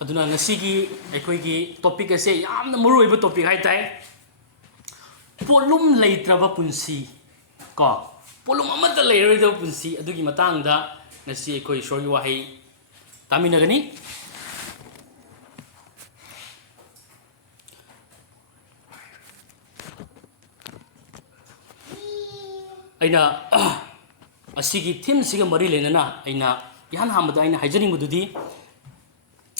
Aduna ngasigi aikoigi topic ase yamna maruiba topic haitai Potlum Leitraba Punshi ko potlum amata leiriba punsi adugi matangda ngasi aikoi shori wahai taminagani aina asigi theme siga mari lenana aina yan hamada aina haijaning bududi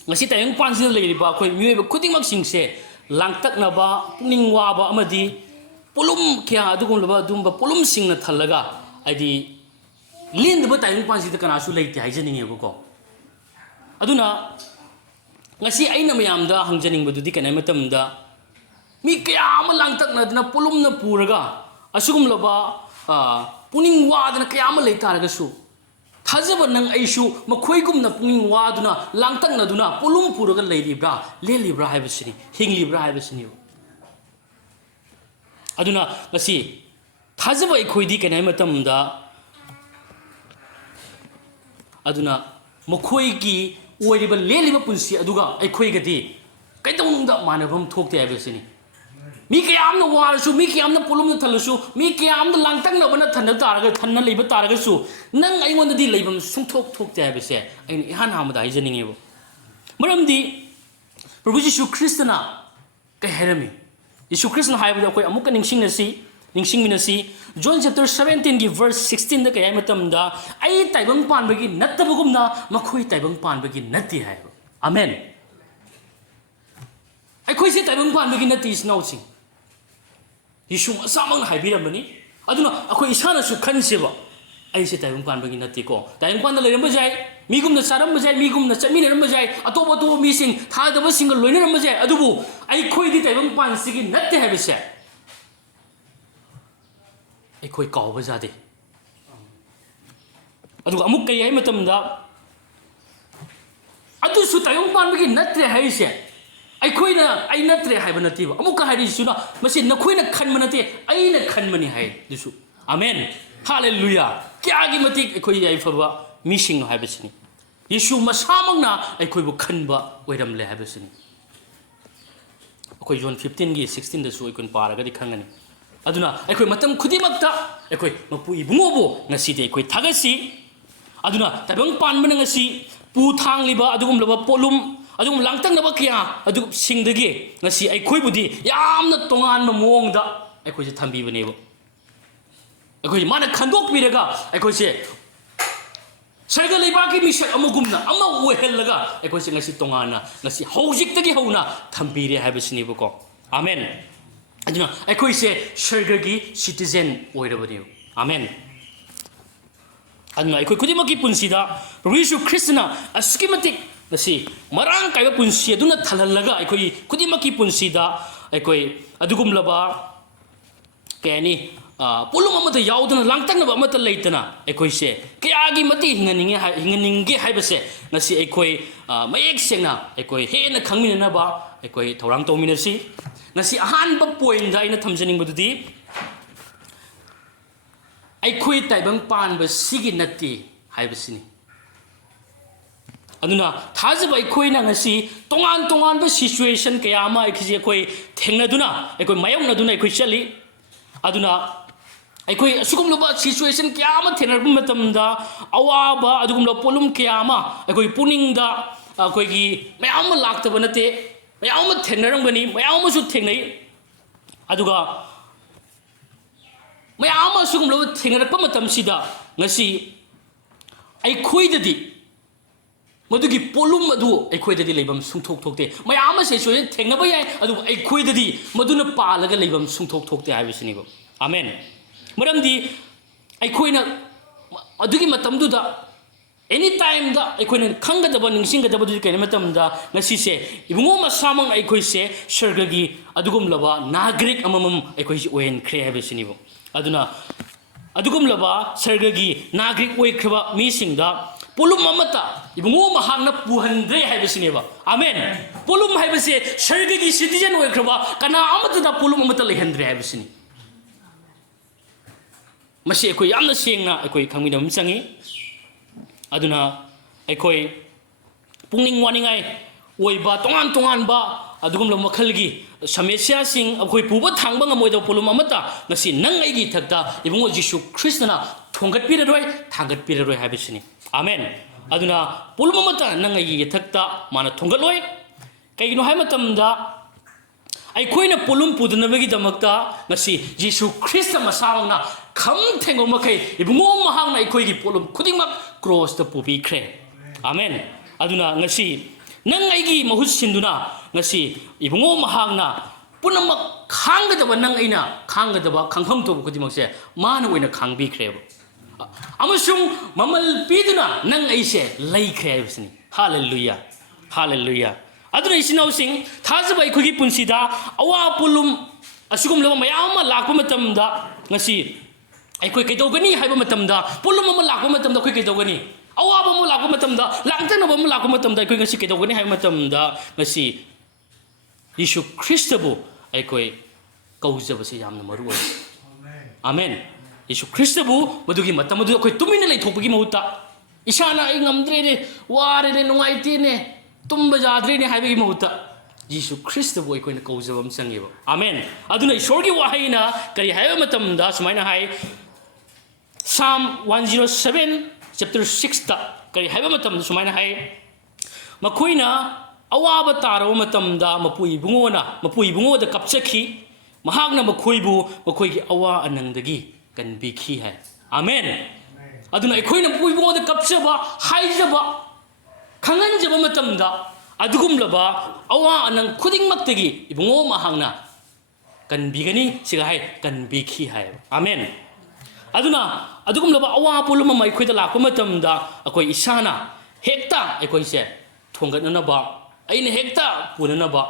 ngasi tayang pansi leiriba khoi meeoiba khuding singse langtaknaba pukning waba amadi potlum kya adugum laba dumba potlum singna thalaga adi lindba tayang pansi da kana su leite haijaning yebo aduna ngasi aina mayamda hangjaning bududi kana matamda mi kya ma langtaknaduna potlumna puraga asugum laba puning wadana kaya ma leitaraga su thajaba nang aisu makhoigumna puning waduna langtaknaduna potlum puraga leiribra lellibara haibasini hinglibra haibasini aduna ngasi thajaba ikhoidi kenai matamda aduna makhoigi oiriba lelliba punsi aduga aikhoigadi kaidongda manabam thokte haibasini mi kayamna warasu mi kayamna potlumna thalasu mi kayamna langtaknabana thanna taraga thanna leiba taraga su nang aingondadi leibam sungthok thokte haibase aina ihan hamada haijaningebo maramdi Prabhu Jisu Khristana kai herami Jisu Khristana haibada koi amuka ningsingminasi John chapter 17 gi verse 16 da kayai matamda ai taibang panbagi nattabagumna makhoi taibang panbagi natti haiba amen ai khoi se taibang panbagi natti is now sing Jisu asamang haibiramani aduna akhoi isana su khanseba ai se taibang panbagi natti ko taibang pan da leiramba jai migumna saram jai migumna chamina ram jai atoba to mi sing thadaba single loina ram jai adubu ai khoi di taibang pan sigi natti haibase ai khoi kawba jade aduga amuk kai ai matamda adu su taibang panbagi natti haise ai khoina ai natre haiba natiba amuka hairi suna masi nakhoina khanma nate aina khanmani hai disu amen hallelujah kyagi matik ai khoi ai faba missing haibasini yesu masamangna ai khoi bu khanba oiram le haibasini akoi John 15 gi 16 da su ai kun paraga di khangani aduna ai khoi matam khudimakta ai khoi Mapu Ibungobu ngasi de ai khoi thagasi aduna tabang panmana ngasi pu thangliba adugum laba potlum adugum langtaknaba kya adugum singdagi ngasi ai khoibudi yamna tongan ma mongda ai khoi se thambibane bo ai khoi mana khandok piraga ai khoi se sarga leibaki misak amugumna ama ohellaga ai khoi se ngasi tongana ngasi hojiktagi hauna thambire haibasini bo ko amen aduna ai khoi se sargagi citizen oirabani amen aduna ai khoi khudimaki punsida Jisu Khristana askimatik ngasi marang kaiba punsi aduna thalalaga aikoi khudimaki punsida aikoi adugum laba kayani potlum amata yaudana langtaknaba amata leitana aikoi se kayagi mati hinganinge haibase ngasi aikoi mayek sengna aikoi hena khangmina ba aikoi thorang tawminasi ngasi ahanba point da ina thamjaning badudi aikoi taibang panba sigi natti haibasini aduna thajaba ikhoina ngasi tongan ba situation kaya ma ikhi koi thengnaduna ikoi mayongnaduna ikoi chali aduna ikoi asugum loba situation kya ma thenarbu matamda awaba adugum lo potlum kya ma ikoi puningda koi gi mayam laktaba nate mayam thenarangani mayam su thengnai aduga mayam asugum lo thengarpa matamsida ngasi ikhoidadi madugi potlum adu aikhoidadi leibam sungthok thokte mayam se soye thengnaba yai adu aikhoidadi maduna palaga leibam sungthok thokte haibisini go amen maramdi aikhoina adugi matamdu da anytime da aikhoina khangadaba ningsinggadaba du kaina matamda ngasi se ibungo masamang aikhoi se sargagi adugum laba nagrik amamam aikhoi se oen khre haibisini bo aduna adugum laba sargagi nagrik oikhaba mi singda potlum amata ibungo mahangna puhandre haibasini ba amen potlum haibase sargagi citizen oikhaba kana amata da potlum amata lehandre haibasini masi ekoi yamna sengna ekoi khangmina mchangi aduna ekoi pukning waningai oiba tongan tongan ba adugum lo makhalgi samesya sing akhoi puba thangba ngamoida polum amata ngasi nang aigi thakta Ibungo Jisu Khristana thongat piraroi thangat piraroi habisini amen aduna polum amata nang aigi thakta mana thongat loi kaigino hai matamda aikoina polum pudunabagi damakta ngasi Jisu Khrista masawangna kham thengo makai Ibungo mahangna aikoigi polum khudingmak cross ta pubi khre amen aduna ngasi nang aigi mahut sinduna ngasi Ibungo mahangna punamak khanggadaba nang aina khanggadaba khangpham to khudimak se mana oina khangbi khre amasung mamal piduna nang aise lai khre bisni hallelujah hallelujah aduna isinau sing thajaba ikhogi punsida awa pulum asugum lama mayama lakpa matamda ngasi aikoi kaidogani haiba matamda pulum ama lakpa matamda koi kaidogani awaba mo lakpa matamda langtaknaba mo lakpa matamda aikoi ngasi kaidogani haiba matamda ngasi Jisu Kristabu aikoi kaujabase yamna maru oi amen Jisu Kristabu madugi matam madu akoi tumina lai thokpagi mahuta isana ai ngamdre ne ware ne nungaite ne tumba jadre ne haiba mahuta Jisu Kristabu aikoi na kaujabam sangiba amen aduna isorgi wahina kari haiba matamda sumaina hai Psalm 107 chapter 6 ta kari haiba matamda sumaina hai makoina awaba taro matamda Mapu Ibungo da kapchakhi mahagna makhoibu makhoigi awa anangdagi kanbikhi hai amen aduna ikoina Mapu Ibungo da kapchaba haijaba khanganjaba matamda adugumlaba awa anang khudingmaktagi Ibungo mahagna kanbigani siga hai kanbikhi hai amen aduna adugumlaba awa puluma mai khoida lakpa matamda akoi isana hekta akoi se thongatnaba aine hekta punanaba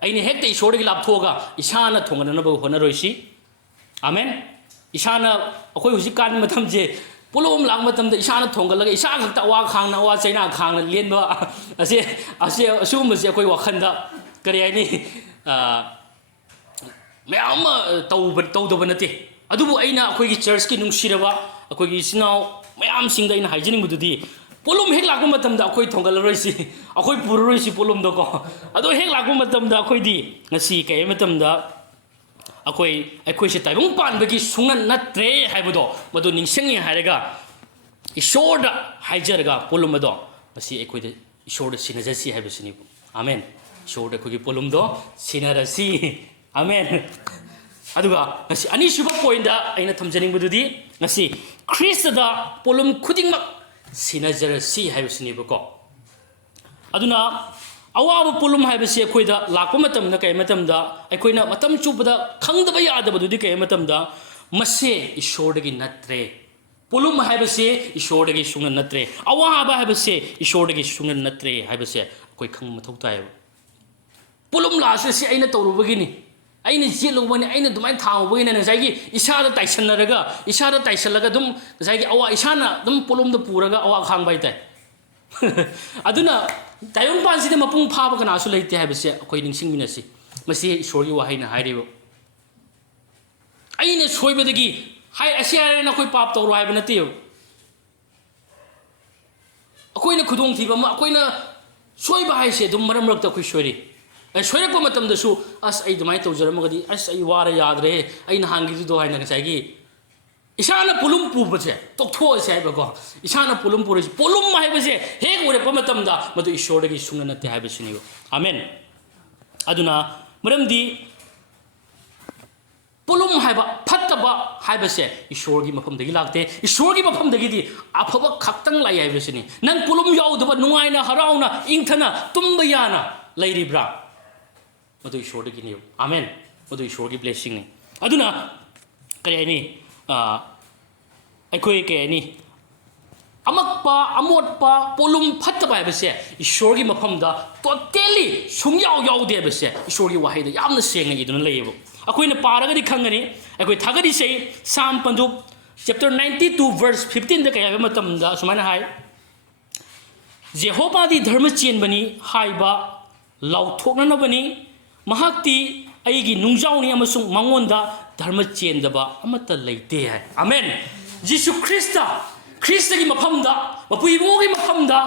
aine hekta isordagi lapthoga isana thonganaba honaroisi amen isana akoi husi kan matam je polom lang matam da isana thongalaga isa khakta wa khangna wa chaina khangna lenba ase asum se akoi wakhanda kari aini mayam tawdaba nate adubu aina akoi gi church ki nungsiraba akoi gi sinau mayam singda ina hygienic bududi polum hek lakpa matamda akoi thongalaroi akoi pururoi si polum do ko ado hek lakpa matamda akoi di ngasi kay matamda akoi se taibang panbagi sungan natre haibodo madu ningsengi hairaga isorda haijaraga polum ado ngasi akoi de isorda sinajasi haibasini amen isorda akoi polum do sinarasi amen aduga ngasi ani suba point da aina thamjaning bududi ngasi Krista da polum khudingmak sinajasi haibasini bako aduna awaba polum haibase akoida lakpa matamda kay matamda akoina matam chubada khangdaba yadabadudi kay matamda mase isordagi natre polum haibase isordagi sungan natre awaba haibase isordagi sungan natre haibase akoi khang mathau tai polum lase se aina torubagini aina jelubani aina dumai thawbagina ngai isada taisallaraga dum ngai awa isana dum polum da puraga awa khang bai tai aduna tayong pansi de mapung phaba kana su leite habise akoi ningsing minasi masi isori wa haina hairibo aina soibadagi hai asiare na koi pap tawro haiba nati akoi na khudong thiba ma akoi na soiba haise dum maram rakta koi sori ai soirakpa matam da su as ai dumai tawjaramagadi as ai wara yadre ai na hangi do haina ngai isana polum pubase tokho se haiba ko isana polum purisi polum haibase hek ore pamatamda madu isordagi sungna nate haibasini amen aduna maramdi polum haiba phattaba haibase isorgi mafamdagi lakte isorgi mafamdagi di afaba khaktang lai haibasini nang polum yaudaba nungaina harauna ingthana tumba yana leiribra madu isordagi ni amen madu isorgi blessing ni aduna kare ni aikoi ke ni amakpa amotpa polum phattaba habase isorgi mafamda totally sungyaw yaude habase isorgi wahaida yamna senga iduna leibo akoina paraga di khangani akoi thagadi sei Psalm Panduk chapter 92 verse 15 da kaya matamda sumana hai Jehovah di dharma chenbani haiba lauthokna bani mahakti aigi nungjauni amasung mangonda dharma chendaba amata leite hai amen Jisu Khrista gi mafamda Mapu Ibungo gi mafamda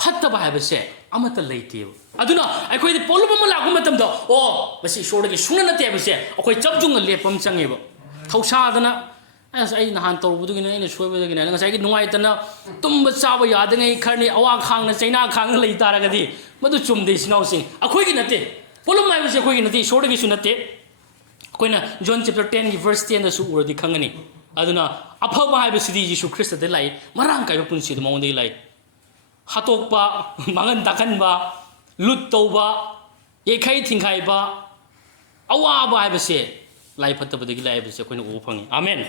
phattaba habase amata leite aduna akhoi de polum ma la matam da o basi shor de sungna na te base akhoi chapjung le pam change ba thausa dana as ai na han tor bu gi na soi bu gi na ngasai gi nungai tana tum ba cha ba ya de ngai kharni awa khang na chaina khang lei tara ga di madu chum de sinau sing akhoi gi na te polum mai base akhoi gi na te shor de gi su na te koina John chapter 10 verse 10 da su ur di khangani aduna aphaba hai basi di Jisu Khrista de lai marang kai punsi de mong de lai hatok ba mangan takan ba lut to ba ye khai thingkhai ba awa ba hai base lai phatta ba de lai base koina u phangi amen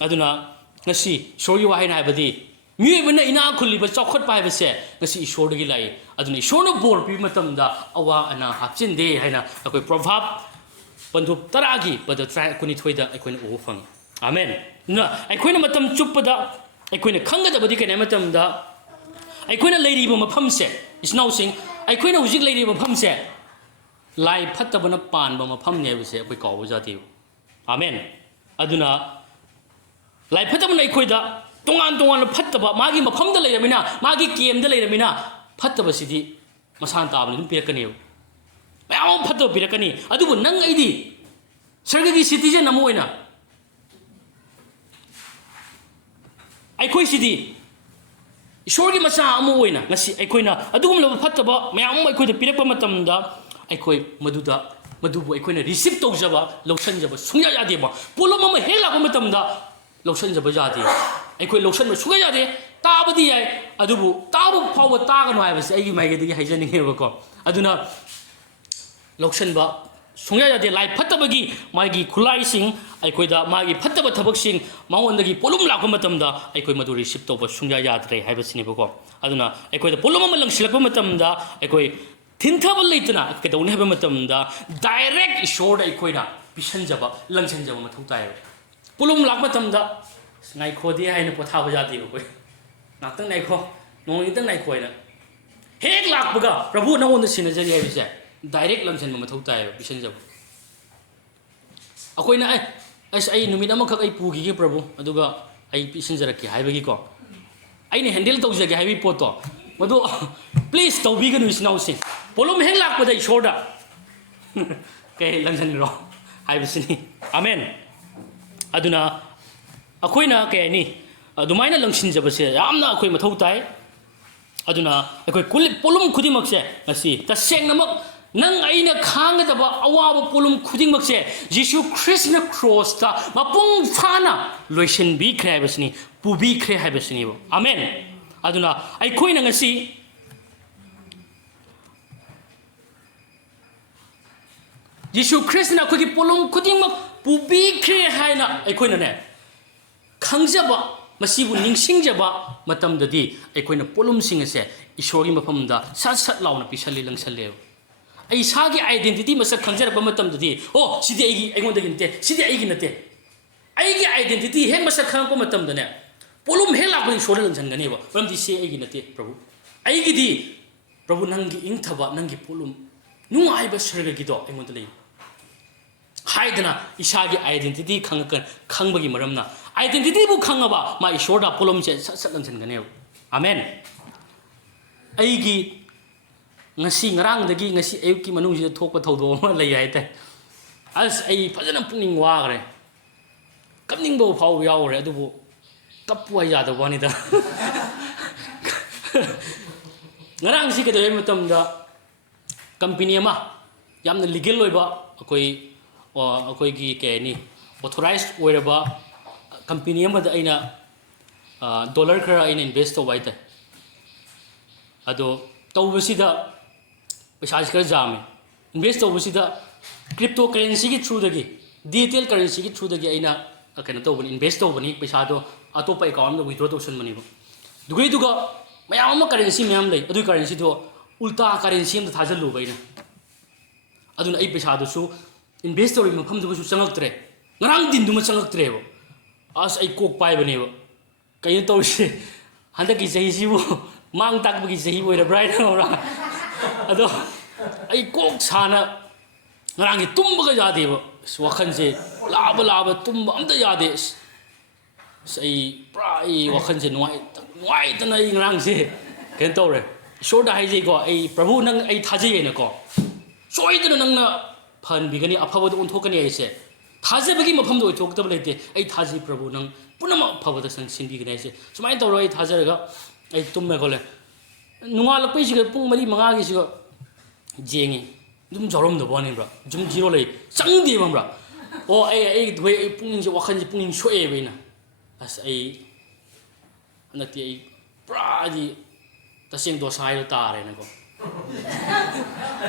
aduna ngasi shori wa hai na badi mi bana ina khuli ba chokhat ba hai base ngasi ishor de lai aduna ishor no bor pi matam da awa ana hapchin de haina akoi proverb Bantu taragi pada try kuni thoida aikoina u phang amen na aikoina matam chuppada aikoina khanga da badi kana matam da aikoina leiriba mafam se is now sing aikoina hujik leiriba mafam se lai phattabana panba mafam ne bise akoi kaw jati amen aduna lai phattabana aikoida tongan tongan phattaba magi mafam da leiramina magi kem da leiramina phattaba sidi masan tabni dum pirakani mayam phatto pirakani adubu nang aidi sargagi citizen amo oina aikoi sidi ishorgi macha amo oina ngasi aikoina adugum lo phattaba mayam aikoi da pirakpa matamda aikoi madubu aikoina receive tawjaba lawsan jaba sungya yade ba polom ama hela ba matamda lawsan jaba jade aikoi lawsan ba sungya yade tabadi yai adubu tabu phawa tagano haibase aigi maigedi haijaninge ba ko aduna Lokshan ba sungya yade lai phattabagi magi khulai sing aikoida magi phattaba thabak sing mangondagi polum lakpa matamda aikoi madu receive to ba sungya yadre haibasini ba ko aduna aikoida polum ma langsilakpa matamda aikoi thinthaba leitna kedawne haba matamda direct ishore aikoida pisanjaba langsanjaba mathau tai polum lakpa matamda ngai khodi haina pothaba jati ba koi naktang nai kho nong itang nai khoina hek lakpaga prabhu nangond sinajari haibise direct lamsan mathau tai bisan jab akoina ai numit amakak ai pugi gi prabhu aduga ai pisan jaraki haibagi ko ai ne handle tawjage haibi poto madu please tawbi ganu isnau sing polom heng lak pada shoda ke lamsan ro haibisini amen aduna akoina ke ni adumaina langsin jabase yamna akoi mathau tai aduna akoi polom khudimak se asi taseng namak nang aina khanga da ba awaba polum khuding makse Jisu Khristana cross ta mapung phana loisin bi khre habasni pubi khre habasni bo amen aduna ai khoina ngasi Jisu Khristana khogi polum khuding mak pubi khre haina ai khoina ne khangjaba masibu ningsingjaba matam dadi ai khoina polum singase ishori mafam da sat sat launa pisali langsalle ai sagi identity masak khangjar ba matam dadi oh sidi ai ngon dagin te sidi ai ginate ai gi identity heng masak khang ko matam dane polum hela ko shore lan jangane ba pram di se ai ginate prabhu ai gi di prabhu nangi ing thaba nangi polum nungai ba sarga gi do ai ngon dai haidana isagi identity khangba gi maramna identity bu khangaba ma ishorda polum se sat lan jangane amen ai gi ngasi ngarang dagi ngasi ayuki manung ji thokpa thodo ma lei hai ta as ai phajana pukning wa gare kapning bo phau yaw re adubu kapwa ya da wani da ngarang si ke de matam da company ma yamna legal loiba akoi gi ke ni authorized oiraba company ma da aina dollar khara aina invest to wai ta ado tawbasida paisa kar jame invest tawbasida cryptocurrency gi through dagi digital currency gi through dagi aina kana tawbani invest tawbani paisa do atopa account da withdraw tawsan mani ba dugai duga mayam ma currency mayam lei adu currency do ulta currency am da thajalu baina aduna ai paisa do su invest tawri mafam du su changaktre ngarang din du ma changaktre bo as ai kok pai bani ba kai tawse handa ki jahi si bo mang tak bagi jahi boira bright ora ado ai kok sana ngarang tumba ga jade ba wakhan se laba tumba amda yade sai prai wakhan se nuai tana ngarang se ken tore ꯏꯁꯣꯔꯗ ꯍꯥꯏꯖꯩꯀꯣ ꯑꯩ ꯄ꯭ꯔꯚꯨ ꯅꯪ ꯑꯩ ꯊꯥꯖꯩꯌꯦꯅꯀꯣ ꯁꯣꯏꯗꯅ ꯅꯪꯅ ꯐꯍꯟꯕꯤꯒꯅꯤ ꯑꯐꯕꯗ ꯑꯣꯟꯊꯣꯛꯀꯅꯤ ꯑꯩꯁꯦ ꯊꯥꯖꯕꯒꯤ ꯃꯐꯝꯗ ꯑꯣꯏꯊꯣꯛꯇꯕ ꯂꯩꯇꯦ ꯑꯩ ꯊꯥꯖꯩ ꯄ꯭ꯔꯚꯨ ꯅꯪ ꯄꯨꯝꯅꯃꯛ ꯑꯐꯕꯗ ꯁꯤꯟꯕꯤꯒꯅꯤ ꯑꯩꯁꯦ ꯁꯨꯃꯥꯏꯅ ꯇꯧꯔꯒ ꯑꯩ ꯊꯥꯖꯔꯒ ꯑꯩ ꯇꯨꯝꯃꯦ ꯈꯣꯠꯂꯦ ꯅꯣꯡꯉꯥꯜꯂꯛꯄꯩꯁꯤꯒ ꯄꯨꯡ 4-5ꯒꯤꯁꯤꯒ ꯌꯦꯡꯉꯤ ꯑꯗꯨꯝ ꯌꯥꯎꯔꯝꯗꯕ ꯋꯥꯅꯦꯕ꯭ꯔꯥ ꯁꯨꯝ ꯖꯤꯔꯣ ꯂꯩ ꯆꯪꯗꯦꯕ ꯈꯪꯕ꯭ꯔꯥ ꯑꯣ ꯑꯩ ꯄꯨꯛꯅꯤꯡꯁꯦ ꯋꯥꯈꯜꯁꯦ ꯄꯨꯛꯅꯤꯡ ꯁꯣꯛꯑꯦꯕ ꯑꯩꯅ ꯑꯁ ꯑꯩ ꯍꯟꯗꯛꯇꯤ ꯑꯩ ꯄꯨꯔꯥꯗꯤ ꯇꯁꯦꯡ ꯗꯣꯁꯥ ꯍꯥꯏꯗꯣ ꯇꯥꯔꯦꯅꯀꯣ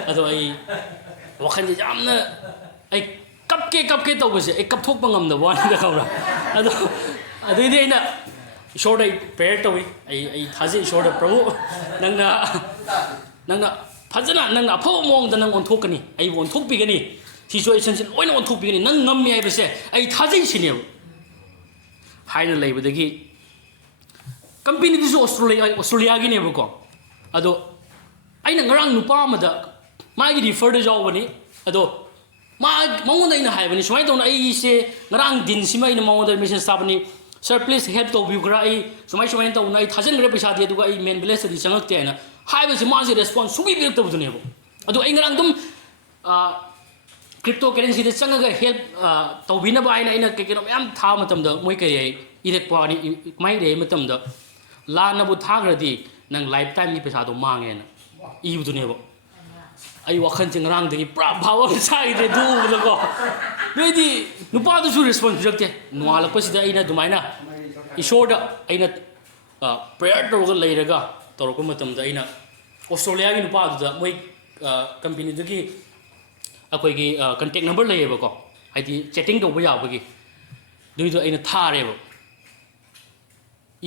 ꯑꯗꯣ ꯑꯩ ꯋꯥꯈꯜꯁꯦ ꯌꯥꯝꯅ ꯑꯩ ꯀꯞꯀꯦ ꯇꯧꯕꯁꯦ ꯑꯩ ꯀꯞꯊꯣꯛꯄ ꯉꯝꯗꯕ ꯋꯥꯅꯤꯗ ꯈꯪꯕ꯭ꯔꯥ ꯑꯗꯣ ꯑꯗꯨꯏꯗꯤ ꯑꯩꯅ ꯏꯁꯣꯔꯗ ꯑꯩ ꯄ꯭ꯔꯦꯌꯔ ꯇꯧꯏ ꯑꯩ ꯊꯥꯖꯩ ꯏꯁꯣꯔꯗ ꯄ꯭ꯔꯚꯨ ꯅꯪꯅ ꯐꯖꯅ ꯅꯪꯅ ꯑꯐꯕ ꯃꯑꯣꯡꯗ ꯅꯪ ꯑꯣꯟꯊꯣꯛꯀꯅꯤ ꯑꯩꯕꯨ ꯑꯣꯟꯊꯣꯛꯄꯤꯒꯅꯤ ꯁꯤꯆꯨꯋꯦꯁꯟꯁꯦ ꯂꯣꯏꯅ ꯑꯣꯟꯊꯣꯛꯄꯤꯒꯅꯤ ꯅꯪ ꯉꯝꯃꯤ ꯍꯥꯏꯕꯁꯦ ꯑꯩ ꯊꯥꯖꯩ ꯁꯤꯅꯦꯕ ꯍꯥꯏꯅ ꯂꯩꯕꯗꯒꯤ ꯀꯝꯄꯦꯅꯤꯗꯨꯁꯨ ꯑꯣꯁꯇ꯭ꯔꯦꯂꯤꯌꯥꯒꯤꯅꯦꯕꯀꯣ ꯑꯗꯣ ꯑꯩꯅ ꯉꯔꯥꯡ ꯅꯨꯄꯥ ꯑꯃꯗ ꯃꯥꯒꯤ ꯔꯤꯐꯔꯗ ꯌꯥꯎꯕꯅꯤ ꯑꯗꯣ ꯃꯉꯣꯟꯗ ꯑꯩꯅ ꯍꯥꯏꯕꯅꯤ ꯁꯨꯃꯥꯏꯅ ꯇꯧꯅ ꯑꯩꯁꯦ ꯉꯔꯥꯡ ꯗꯤꯟꯁꯤꯃ ꯑꯩꯅ ꯃꯉꯣꯟꯗ ꯃꯦꯁꯦꯖ ꯊꯥꯕꯅꯤ ꯁꯔ ꯄ꯭ꯂꯤꯖ ꯍꯦꯜꯞ ꯇꯧꯕꯤꯌꯨ ꯈꯔ ꯑꯩ ꯁꯨꯃꯥꯏꯅ ꯇꯧꯅ ꯑꯩ ꯊꯥꯖꯤꯟꯈ꯭ꯔꯦ ꯄꯩꯁꯥꯗꯤ ꯑꯗꯨꯒ ꯑꯩ ꯃꯦꯟ ꯕꯦꯂꯦꯟꯁꯇꯗꯤ ꯆꯪꯉꯛꯇꯦ ꯍꯥꯏꯅ ꯍꯥꯏꯕꯁꯤ ꯃꯥꯁꯦ ꯔꯦꯁꯄꯣꯟꯁ ꯁꯨꯡꯄꯤ ꯄꯤꯔꯛꯇꯕꯗꯨꯅꯦꯕ ꯑꯗꯣ ꯑꯩ ꯉꯔꯥꯡ ꯑꯗꯨꯝ ꯀ꯭ꯔꯤꯞꯇꯣ ꯀꯔꯦꯟꯁꯤꯗ ꯆꯪꯉꯒ ꯍꯦꯜꯞ ꯇꯧꯕꯤꯅꯕ ꯍꯥꯏꯅ ꯑꯩꯅ ꯀꯩꯅꯣ ꯃꯌꯥꯝ ꯊꯥꯕ ꯃꯇꯝꯗ ꯃꯣꯏ ꯀꯔꯤ ꯍꯥꯏ ꯏꯔꯛꯄ ꯀꯃꯥꯏꯅ ꯏꯔꯛꯏ ꯃꯇꯝꯗ ꯂꯥꯟꯅꯕꯨ ꯊꯥꯈ꯭ꯔꯗꯤ ꯅꯪ ꯂꯥꯏꯐ ꯇꯥꯏꯝꯒꯤ ꯄꯩꯁꯥꯗꯣ ꯃꯥꯡꯉꯦꯅ ꯏꯕꯗꯨꯅꯦꯕ ꯑꯩ ꯋꯥꯈꯜꯁꯦ ꯉꯔꯥꯡꯗꯒꯤ ꯄꯨꯔꯥ ꯚꯥꯕ ꯑꯃ ꯁꯥꯈꯤꯗ꯭ꯔꯦ ꯑꯗꯨ ꯎꯕꯗꯀꯣ ꯅꯣꯏꯗꯤ ꯅꯨꯄꯥꯗꯨꯁꯨ ꯔꯦꯁꯄꯣꯟꯁ ꯄꯤꯔꯛꯇꯦ ꯅꯣꯡꯉꯥꯜꯂꯛꯄꯁꯤꯗ ꯑꯩꯅ ꯑꯗꯨꯃꯥꯏꯅ ꯏꯁꯣꯔꯗ ꯑꯩꯅ ꯄ꯭ꯔꯦꯌꯔ ꯇꯧꯔꯒ ꯂꯩꯔꯒ ꯇꯧꯔꯛꯄ ꯃꯇꯝꯗ ꯑꯩꯅ ꯑꯣꯁꯇ꯭ꯔꯦꯂꯤꯌꯥꯒꯤ ꯅꯨꯄꯥꯗꯨꯗ ꯃꯣꯏ ꯀꯝꯄꯦꯅꯤꯗꯨꯒꯤ ꯑꯩꯈꯣꯏꯒꯤ ꯀꯟꯇꯦꯛ ꯅꯝꯕꯔ ꯂꯩꯌꯦꯕꯀꯣ ꯍꯥꯏꯗꯤ ꯆꯦꯇꯤꯡ ꯇꯧꯕ ꯌꯥꯕꯒꯤ ꯑꯗꯨꯏꯗꯣ ꯑꯩꯅ ꯊꯥꯔꯦꯕ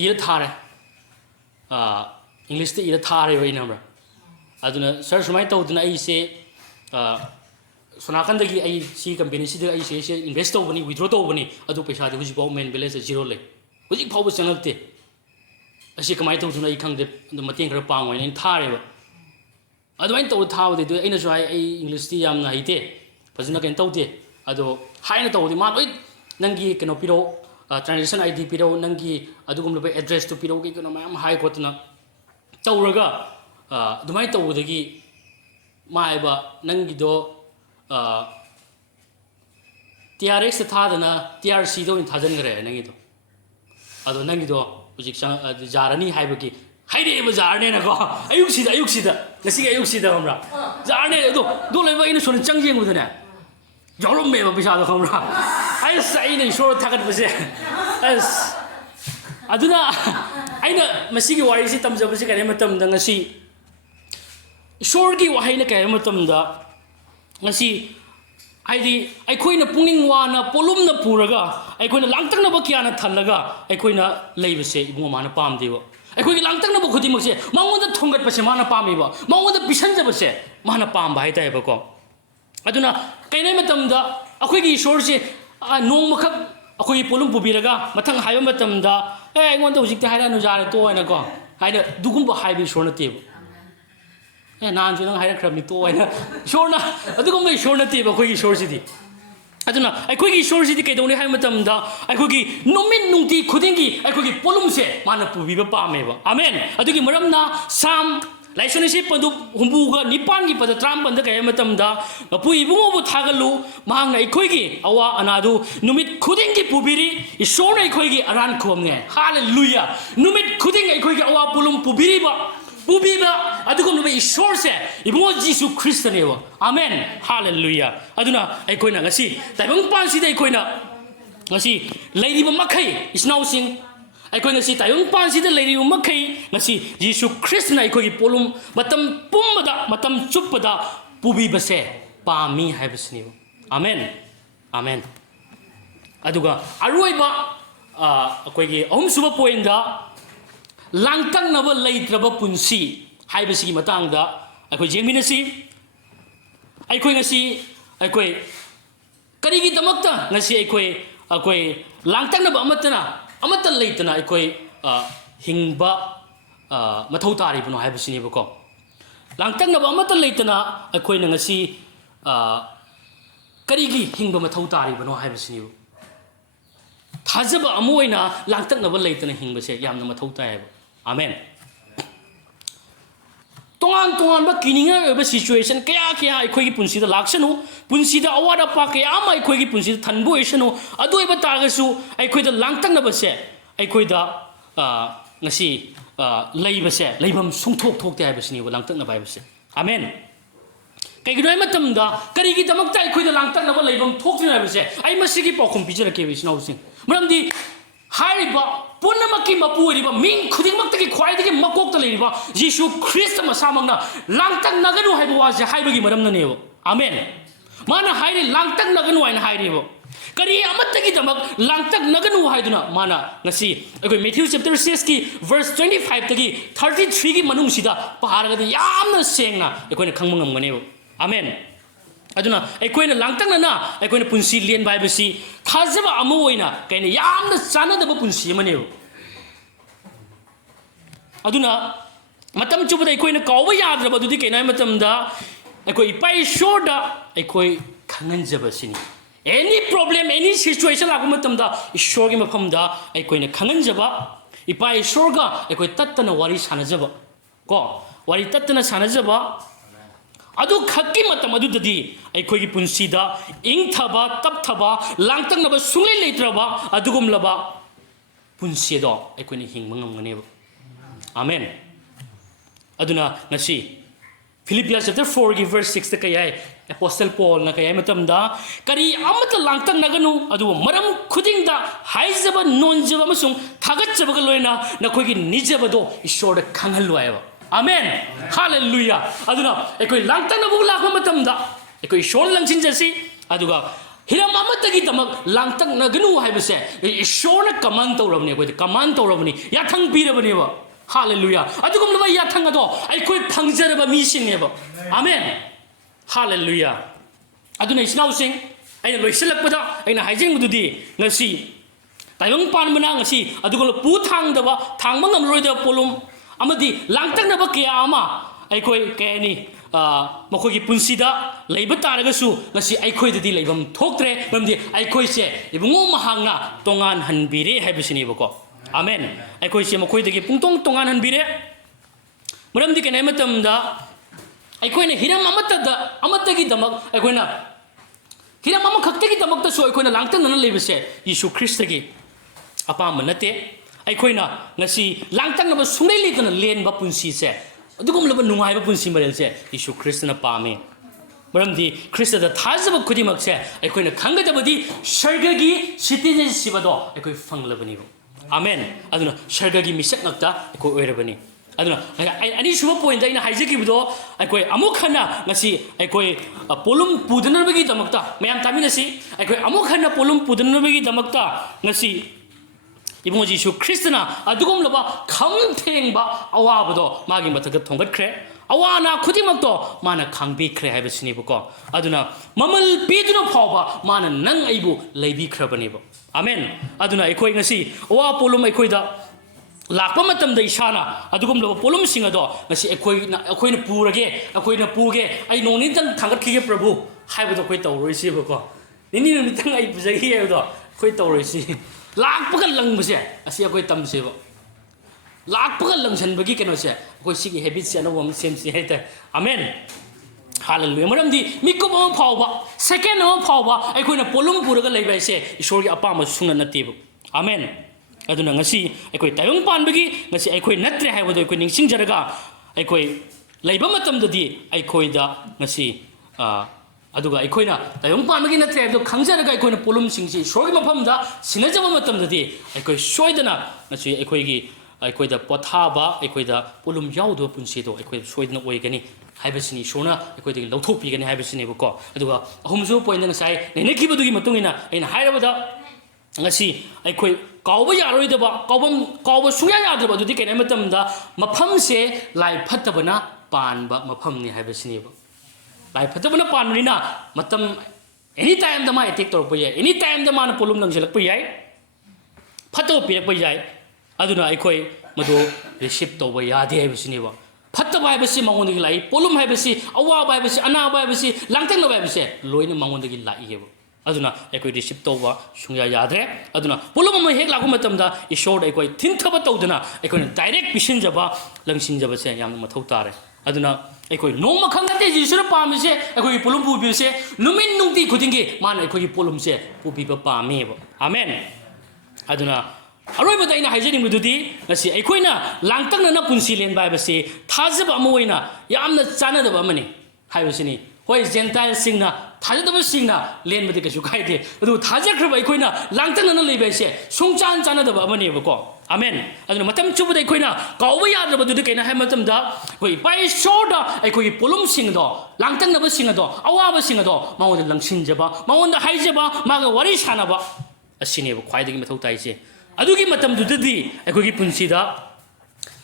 ꯏꯔ ꯊꯥꯔꯦ ꯏꯪꯂꯤꯁꯇ ꯏꯔ ꯊꯥꯔꯦꯕ ꯑꯩꯅꯈꯪꯕ꯭ꯔꯥ ꯑꯗꯨꯅ ꯁꯔ ꯁꯨꯃꯥꯏꯅ ꯇꯧꯗꯅ ꯑꯩꯁꯦ ꯁꯣꯅꯥꯀꯟꯗꯒꯤ ꯑꯩ ꯁꯤ ꯀꯝꯄꯦꯅꯤꯁꯤꯗ ꯑꯩꯁꯦ ꯏꯟꯚꯦꯁ ꯇꯧꯕꯅꯤ ꯋꯤꯗ꯭ꯔꯣ ꯇꯧꯕꯅꯤ ꯑꯗꯨ ꯄꯩꯁꯥꯗꯤ ꯍꯧꯖꯤꯛꯐꯥꯎ ꯃꯦꯟ ꯕꯦꯂꯦꯟꯁꯇ ꯖꯤꯔꯣ ꯂꯩ ꯍꯧꯖꯤꯛ ꯐꯥꯎꯕ ꯆꯪꯉꯛꯇꯦ ꯑꯁꯤ ꯀꯃꯥꯏꯅ ꯇꯧꯗꯣꯏꯅꯣ ꯑꯩ ꯈꯪꯗꯦ ꯑꯗꯨ ꯃꯇꯦꯡ ꯈꯔ ꯄꯥꯡꯉꯣ ꯍꯥꯏꯅ ꯑꯩꯅ ꯊꯥꯔꯦꯕ ꯑꯗꯨꯃꯥꯏꯅ ꯇꯧꯔ ꯊꯥꯕꯗꯩ ꯑꯩꯅꯁꯨ ꯍꯥꯏ ꯑꯩ ꯏꯪꯂꯤꯁꯇꯤ ꯌꯥꯝꯅ ꯍꯩꯇꯦ ꯐꯖꯅ ꯀꯩꯅꯣ ꯇꯧꯗꯦ ꯑꯗꯣ ꯍꯥꯏꯅ ꯇꯧꯕꯗꯤ ꯃꯥ ꯂꯣꯏ ꯅꯪꯒꯤ ꯀꯩꯅꯣ ꯄꯤꯔꯛꯎ ꯇ꯭ꯔꯥꯟꯖꯦꯛꯁꯟ ID ꯄꯤꯔꯛꯎ ꯅꯪꯒꯤ ꯑꯗꯨꯒꯨꯝꯂꯕ ꯑꯦꯗ꯭ꯔꯦꯁꯇꯨ ꯄꯤꯔꯛꯎ ꯀꯩꯅꯣ ꯃꯌꯥꯝ ꯍꯥꯏ ꯈꯣꯠꯇꯅ ꯇꯧꯔꯒ ꯑꯗꯨꯃꯥꯏꯅ ꯇꯧꯕꯗꯒꯤ ꯃꯥ ꯍꯥꯏꯕ ꯅꯪꯒꯤꯗꯣ TRXꯇ ꯊꯥꯗꯅ TRCꯗ ꯑꯣꯏꯅ ꯊꯥꯖꯤꯟꯈ꯭ꯔꯦ ꯅꯪꯒꯤꯗꯣ ꯑꯗꯣ ꯅꯪꯒꯤꯗꯣ ꯍꯧꯖꯤꯛ ꯌꯥꯔꯅꯤ ꯍꯥꯏꯕꯒꯤ ꯍꯥꯏꯔꯛꯑꯦꯕ ꯌꯥꯔꯅꯦꯅꯀꯣ ꯑꯌꯨꯛꯁꯤꯗ ꯉꯁꯤꯒꯤ ꯑꯌꯨꯛꯁꯤꯗ ꯈꯪꯕ꯭ꯔꯥ ꯌꯥꯔꯅꯦ ꯑꯗꯣ ꯂꯣꯏꯕ ꯑꯩꯅ ꯁꯣꯝꯗ ꯌꯦꯡꯕꯗꯅꯦ ꯌꯥꯎꯔꯝꯃꯦꯕ ꯄꯩꯁꯥꯗꯣ ꯈꯪꯕ꯭ꯔꯥ ꯑꯁ ꯑꯩꯅ ꯏꯁꯣꯔ ꯊꯥꯒꯠꯄꯁꯦ ꯑꯁ ꯑꯗꯨꯅ ꯑꯩꯅ ꯃꯁꯤꯒꯤ ꯋꯥꯔꯤꯁꯤ ꯇꯝꯖꯕꯁꯤ ꯀꯔꯤ ꯃꯇꯝꯗ ꯉꯁꯤ ꯏꯁꯣꯔꯒꯤ ꯋꯥꯍꯩꯅ ꯀꯔꯤ ꯃꯇꯝꯗ ꯉꯁꯤ ꯍꯥꯏꯗꯤ ꯑꯩꯈꯣꯏꯅ ꯄꯨꯛꯅꯤꯡ ꯋꯥꯅ ꯄꯣꯠꯂꯨꯝꯅ ꯄꯨꯔꯒ ꯑꯩꯈꯣꯏꯅ ꯂꯥꯡꯇꯛꯅꯕ ꯀꯌꯥꯅ ꯊꯜꯂꯒ ꯑꯩꯈꯣꯏꯅ ꯂꯩꯕꯁꯦ ꯏꯕꯨꯡꯉꯣ ꯃꯥꯅ ꯄꯥꯝꯗꯦꯕ ꯑꯩꯈꯣꯏꯒꯤ ꯂꯥꯡꯇꯛꯅꯕ ꯈꯨꯗꯤꯡꯃꯛꯁꯦ ꯃꯉꯣꯟꯗ ꯊꯣꯡꯒꯠꯄꯁꯦ ꯃꯥꯅ ꯄꯥꯝꯃꯤꯕ ꯃꯉꯣꯟꯗ ꯄꯤꯁꯟꯖꯕꯁꯦ ꯃꯥꯅ ꯄꯥꯝꯕ ꯍꯥꯏꯇꯥꯔꯦꯕꯀꯣ ꯑꯗꯨꯅ ꯀꯩꯅꯣ ꯃꯇꯝꯗ ꯑꯩꯈꯣꯏꯒꯤ ꯏꯁꯣꯔꯁꯦ ꯅꯣꯡꯃꯈꯛ ꯑꯩꯈꯣꯏꯒꯤ ꯄꯣꯠꯂꯨꯝ ꯄꯨꯕꯤꯔꯒ ꯃꯊꯪ ꯍꯥꯏꯕ ꯃꯇꯝꯗ ꯑꯩꯉꯣꯟꯗ ꯍꯧꯖꯤꯛꯇꯤ ꯍꯥꯏꯔꯛꯑꯅꯨ ꯌꯥꯔꯦ ꯇꯣꯛꯑꯣꯅꯀꯣ ꯍꯥꯏꯅ ꯑꯗꯨꯒꯨꯝꯕ ꯍꯥꯏꯕ ꯏꯁꯣꯔ ꯅꯠꯇꯦꯕ ꯅꯍꯥꯟꯁꯨ ꯅꯪ ꯍꯥꯏꯔꯛꯈ꯭ꯔꯕꯅꯤ ꯇꯣꯛꯑꯣꯅ ꯏꯁꯣꯔꯅ ꯑꯗꯨꯒꯨꯝꯕ ꯏꯁꯣꯔ ꯅꯠꯇꯦꯕ ꯑꯩꯈꯣꯏꯒꯤ ꯏꯁꯣꯔꯁꯤꯗꯤ ꯑꯗꯨꯅ ꯑꯩꯈꯣꯏꯒꯤ ꯏꯁꯣꯔꯁꯤꯗꯤ ꯀꯩꯗꯧꯅꯤ ꯍꯥꯏꯕ ꯃꯇꯝꯗ ꯑꯩꯈꯣꯏꯒꯤ ꯅꯨꯃꯤꯠ ꯅꯨꯡꯇꯤ ꯈꯨꯗꯤꯡꯒꯤ ꯑꯩꯈꯣꯏꯒꯤ ꯄꯣꯠꯂꯨꯝꯁꯦ ꯃꯥꯅ ꯄꯨꯕꯤꯕ ꯄꯥꯝꯃꯦꯕ ꯑꯃꯦꯟ ꯑꯗꯨꯒꯤ ꯃꯔꯝꯅ ꯁꯥꯝ ꯂꯥꯏꯁꯣꯟꯁꯤ ꯄꯟꯗꯨꯞ 9ꯒ ꯄꯗ 51ꯗ ꯀꯩ ꯍꯥꯏꯕ ꯃꯇꯝꯗ ꯃꯄꯨ ꯏꯕꯨꯡꯉꯣꯕꯨ ꯊꯥꯒꯠꯂꯨ ꯃꯍꯥꯛꯅ ꯑꯩꯈꯣꯏꯒꯤ ꯑꯋꯥ ꯑꯅꯥꯗꯨ ꯅꯨꯃꯤꯠ ꯈꯨꯗꯤꯡꯒꯤ ꯄꯨꯕꯤꯔꯤ ꯏꯁꯣꯔꯅ ꯑꯩꯈꯣꯏꯒꯤ ꯑꯔꯥꯟ ꯈꯨꯕꯝꯅꯦ ꯍꯥꯂꯦꯂꯨꯌꯥ ꯅꯨꯃꯤꯠ ꯈꯨꯗꯤꯡ ꯑꯩꯈꯣꯏꯒꯤ ꯑꯋꯥ ꯄꯣꯠꯂꯨꯝ ꯄꯨꯕꯤꯕ ꯑꯗꯨꯒꯨꯝꯂꯕ ꯏꯁꯣꯔꯁꯦ ꯏꯕꯨꯡꯉꯣ ꯖꯤꯁꯨ ꯈ꯭ꯔꯤꯁꯇꯅꯦꯕ ꯑꯃꯦꯟ ꯍꯥꯂꯦꯂꯨꯌꯥ ꯑꯗꯨꯅ ꯑꯩꯈꯣꯏꯅ ꯉꯁꯤ ꯇꯥꯏꯕꯪꯄꯥꯟꯁꯤꯗ ꯑꯩꯈꯣꯏꯅ ꯉꯁꯤ ꯂꯩꯔꯤꯕ ꯃꯈꯩ ꯏꯆꯤꯟꯅꯥꯎꯁꯤꯡ ꯑꯩꯈꯣꯏ ꯉꯁꯤ ꯇꯥꯏꯕꯪꯄꯥꯟꯁꯤꯗ ꯂꯩꯔꯤꯕ ꯃꯈꯩ ꯉꯁꯤ ꯖꯤꯁꯨ ꯈ꯭ꯔꯤꯁꯇꯅ ꯑꯩꯈꯣꯏꯒꯤ ꯄꯣꯠꯂꯨꯝ ꯃꯇꯝ ꯄꯨꯝꯕꯗ ꯃꯇꯝ ꯆꯨꯞꯄꯗ ꯄꯨꯕꯤꯕꯁꯦ ꯄꯥꯝꯃꯤ ꯍꯥꯏꯕꯁꯤꯅꯦꯕ ꯑꯃꯦꯟ ꯑꯃꯦꯟ ꯑꯗꯨꯒ ꯑꯔꯣꯏꯕ ꯑꯩꯈꯣꯏꯒꯤ ꯑꯍꯨꯝꯁꯨꯕ ꯄꯣꯏꯟꯗ langtaknaba leitraba punshi haibasigi matangda aikoi jengminasi aikoi ngasi aikoi karigi damakta ngasi aikoi langtaknaba amata leitana aikoi hingba mathau tari buno haibasini bako langtaknaba amata leitana aikoi ngasi karigi hingba mathau tari buno haibasini thajaba amoina langtaknaba leitana hingbase yamna mathau tai Amen. Tongan tongan ba kininga ba situation kaya kaya akhoi gi punsi da laksanu punsi da awada pa kaya ama akhoi gi punsi da thanbo esanu adu ba targasu akhoi da langtaknaba se akhoi da ngasi leiba se leibam sungthok thokte ha basini ba langtaknaba ba se amen kai gi noi matam da kari gi damak ta akhoi da langtaknaba leibam thokte ha ba se ai masigi pakhum bijara ke bisna using maramdi hairiba punamaki mapu ibungobu ming khuding maktaki khwaidagi makokta leiriba Jisu Khrista masamangna langtaknaganu haiba wase haibagi maramna nebo amen mana hairi langtaknaganu haina hairibo kari amatagi damak langtaknaganu haiduna mana ngasi akoi Matthew chapter 6 ki verse 25 tagi 33 gi manung sida paharaga yamna sengna akoina khangma ngamganebo amen aduna akoina langtaknana akoina punsi lien baibasi thazaba amoina kaina yamna chanadaba punsi manebo aduna matam chubada akoina kawba yadraba dudi kaina matamda akoi pai shoda akoi khanganjaba sini any problem any situation lagu matamda ishor gi mafamda akoina khanganjaba ipai shorga akoi tattana wari sanajaba ko wari tattana sanajaba adu khakki matam adu dadi akhoi gi punsi da ing thaba tap thaba langtaknaba sungai leitraba adugum laba punsi do akhoi ni hing mangam ngane amen aduna ngasi Philippians chapter 4 gi verse 6 ta kayai apostle Paul na kayai matam da kari amata langtaknaganu adu maram khuding da haijaba nonjaba masung thagatjaba ga loina nakhoi gi nijaba do ishor da khangal loyaba amen hallelujah aduna ekoi langtaknabu lakma matamda ekoi shor langchinjasi aduga hiram amatagi tamak langtaknaganu haibase ishorna command tawrabni ekoi command tawrabni yathang pirabani ba hallelujah adugum laba yathang ado ekoi phangjaraba misingeba amen hallelujah aduna isnau sing aina loisilakpada aina haijing bududi ngasi taibang panmana ngasi aduga pu thangdaba thangma ngamloida polum amadi langtaknaba kaya ama aikoi kayani makhoigi punsida leiba taragasu ngasi aikoi dadi leibam thoktre mamdi aikoi se ibungo mahangna tongan hanbire haibisini bako amen aikoi se makoi dagi pungtong tongan hanbire maramdi kenai matamda aikoi na hiram amatagi damak aikoi na hiram amakhakti damak ta so aikoi na langtaknana leibase Jisu Kristagi apam manate aikoina ngasi langtaknaba sungai litana lenba punsi se adugum laba nungaiba punsi marel se Jisu Khristana pame maramdi Khrista da thazaba khudimak se aikoina khangajabadi sargagi citizenship ado aikoi fanglabani amen aduna sargagi misak nakta aikoi oirabani aduna ani suba point da ina haijekibdo aikoi amukhana ngasi aikoi polum pudanabagi damakta mayam taminasi aikoi amukhana polum pudanabagi damakta ngasi Ibungo Jisu Khristana adugum laba khangthengba awabado magi mathaga thongatkre awana khudimakto mana khangbi-khre haibasini buko aduna mamal piduna phawba mana nang aibu leibi khrabani bo amen aduna ekoi ngasi awa polum ekoi da lakpa matamda isana adugum laba polum singado ngasi ekoi na puge ai noni tan thangatkige prabhu haibado koi tawroisi buko nini numitang ai bujagi haibado koi tawroisi lakpaga langbase asi akoi tamse ba lakpaga langsanbagi keno se akoi sigi habit se na wam sem se heta amen hallelujah maramdi mikko ba phawba second no phawba akoi na polum puraga leibai se ishor gi apama sungna natibu amen aduna ngasi akoi tayong panbagi ngasi akoi natre haibodo akoi ningsing jaraga akoi leiba matam dadi akoi da ngasi aduga aikoina tayong panmagi na tribe do khangjaraga aikoina polum singsi shorgi mafamda sinajaba matamdadi aikoi soidana nachi aikoigi aikoida pothaba aikoida polum yaudo punsi do aikoi soidana oigani haibasini shona aikoida lawthopi gani haibasini buko aduga ahumju point na sai nenekibadugi matungina aina hairabada ngasi aikoi kawba yaroidaba kawba suya yadaba dudi kene matamda mafamse lai phatabana panba mafamni haibasini bu lai phatabana panrina matam anytime da ma attack tor pa yai anytime da ma na polum lang selak pa yai phato pirak pa yai aduna aikoi madu receive to ba yade hai bisini ba phatta ba bisi mangon gi lai polum hai bisi awa ba bisi ana ba bisi langtang la ba bisi loina mangon gi lai ge ba aduna aikoi receive to ba sungya yadre aduna polum ma hek lagu matam da ishod aikoi thin thaba to duna aikoi direct pisin jaba langsin jaba se yam mathau tare aduna aikoi nongma khangate Jisu na pamise aikoi polum pubi se numin nungti khudingi man aikoi polum se pubi ba pame ba amen aduna aroi ba daina haijeni mududi ngasi aikoi na langtaknana punsi len bai ba se thajaba amoina yamna chana da ba mani haibasini hoi gentile singna thajadaba singna len bade kasu kaide adu thajakhra aikoi na langtaknana leibai se sungchan chana da ba mani ba ko amen aduna matam chubada aikoi na kawba yadaba du kaina hai matam da hoi pai shoda aikoi polum sing do langtaknaba sing do awaba sing do mawon langsinjaba mawon da haijaba maga wari sanaba asine ba khwaidagi mathau tai se adugi matam du di aikoi punsi da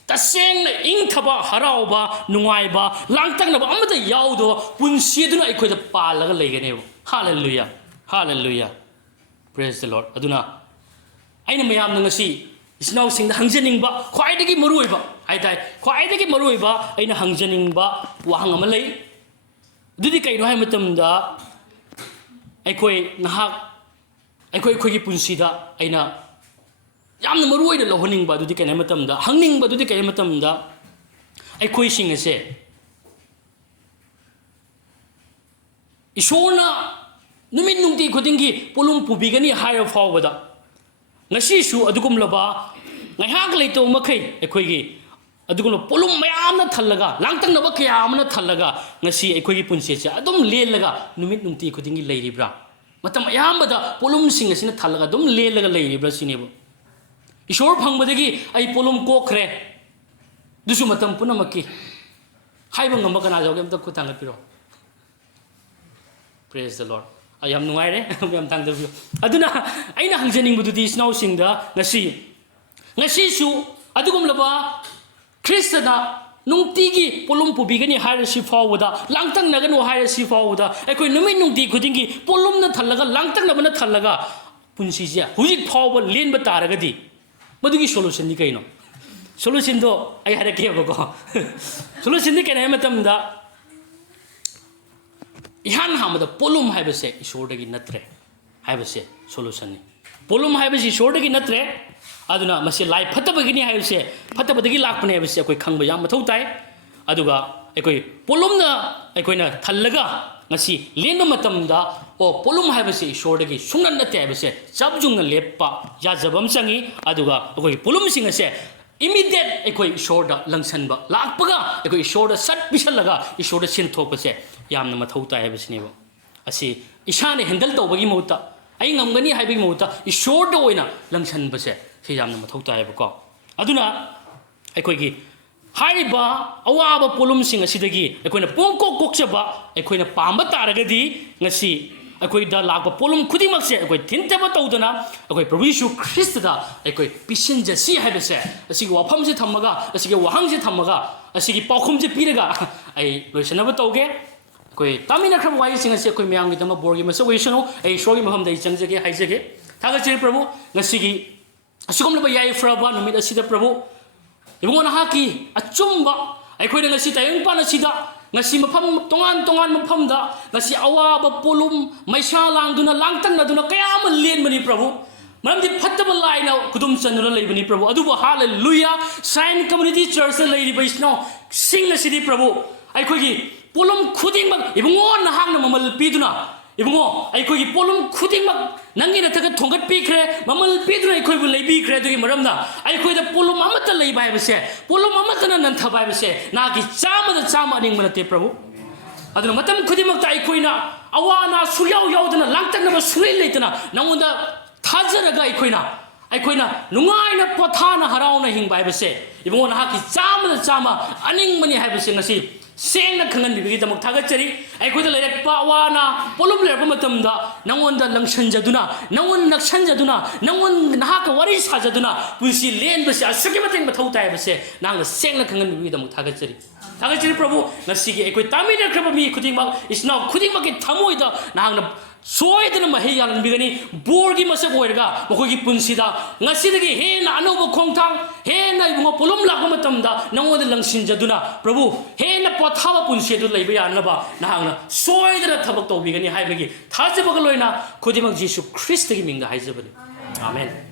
taseng ing thaba harauba nungaiba langtaknaba amada yaudo punsi duna aikoi da palaga leigane hallelujah hallelujah praise the lord aduna aina mayam ngasi isnau sing da hangjaning ba khwaidagi maruiba aitai khwaidagi maruiba aina hangjaning ba wahang ama lei dudi kaino hai matam da aikoi nahak aikoi khoi gi punsi da aina yamna maruoi da lohoning ba dudi kaina matam da hangning ba dudi kaina matam da aikoi sing ase ishona numin nungti khudingi polum pubigani hayo fawada ngasi su adugum laba ngahak leito makai aikoi adugum polum mayamna thalaga langtaknaba kayamna thalaga ngasi aikoi punsi se adum lelaga numit nungti khudingi leiribra matam ayambada polum sing asina thalaga adum lelaga leiribra sinebu ishor phangbadagi ai polum kokre dusu matam punamaki haiba ngamba kana joge amta khutanga piro praise the lord I am nuaire am tang the aduna aina hangjaning bududi snow sing da ngasi su adugum laba Khristana nungtigi polum pubigani hairasi fawda langtaknaganu hairasi fawda aikoi numin nungti khudingi polumna thalaga langtaknabana thalaga punsi sia hujik fawba lenba taragadi madugi solution ni kaino solution do ai harake bako solution ni kana matamda ihan hamada polum haibase isordagi natre haibase solution ni polum haibase isordagi natre aduna masi lai phatabagini haibase phatabadagi lakpane haibase akoi khangba yam mathau tai aduga akoi polumna akoina thalaga ngasi lenba matamda o polum haibase isordagi sungnan nate haibase sabjungna leppa ya jabam changi aduga akoi polum singase immediate akoi isorda langsanba lakpaga akoi isorda sat bisalaga isorda sinthopase yamna mathau tai habisneba asi isane handle tawbagi mauta ai ngamgani haibagi mauta isorda oina langsanbase se yamna mathau tai bako aduna aikoigi hairiba awaba polum sing asidagi akoina pongkok kokchaba akoina pamba taragadi ngasi akoi da lakba polum khudimak se akoi thintaba tawdana akoi Prabhu Jisu Khristana akoi pisinja si haibase asigi wafam se thamaga asigi wahang se thamaga asigi paukhum se piraga ai loisanaba tawge akoi tamina khram wai sing ase akoi myang gidama borgi masa waisano ai shogi maham dai changjage haijage thaga che Prabhu ngasigi asugum laba yai fraba numit asida Prabhu ibungo nahaki achumba aikoi da ngasi tayang pana sida ngasi mafam tongan mafamda ngasi awaba polum maisa langduna langtaknaduna kayama lenbani Prabhu maramdi phattaba laina kudum chanuna leibani Prabhu adubu hallelujah sign community church leiriba isno singna sidi Prabhu aikoi polum khuding bang ibungo nahangna mamal piduna ibungo aikoi polum khuding bang nangi na taga thongat pikre mamal piduna aikoi bu leibi kre dugi maramna aikoi da polum amata leiba haibase polum amata na nan thabai base na ki chama ning manate Prabhu aduna matam khudimakta aikoi na awana suyaw yawdana langtaknaba sui leitana nangonda thajaraga aikoi na nungaina pothana harauna hingba haibase ibungo na haki chama aning mani haibase ngasi sengna khangan bibigi damak thagachari aikoi da lerekpa wana polum lerpa matamda nangonda langsanjaduna nangon naksanjaduna nangon nahaka wari sajaduna punsi lenbase asaki mateng mathau tai base nangna sengna khangan bibigi damak thagachari Prabhu ngasigi aikoi tamina kraba mi khudingmak isna khudingmak ki thamoida nangna soidana mahei yalan bigani borgi masak oirga mokogi punsida ngasidagi he na anobo khongthang he na ibungo polum lakma matamda nangoda langsinjaduna Prabhu he na pothawa punsi du leiba yanaba nahangna soidana thabak tobigani haibagi thajabaga loina khodimak Jisu Khristagi mingda haijabani amen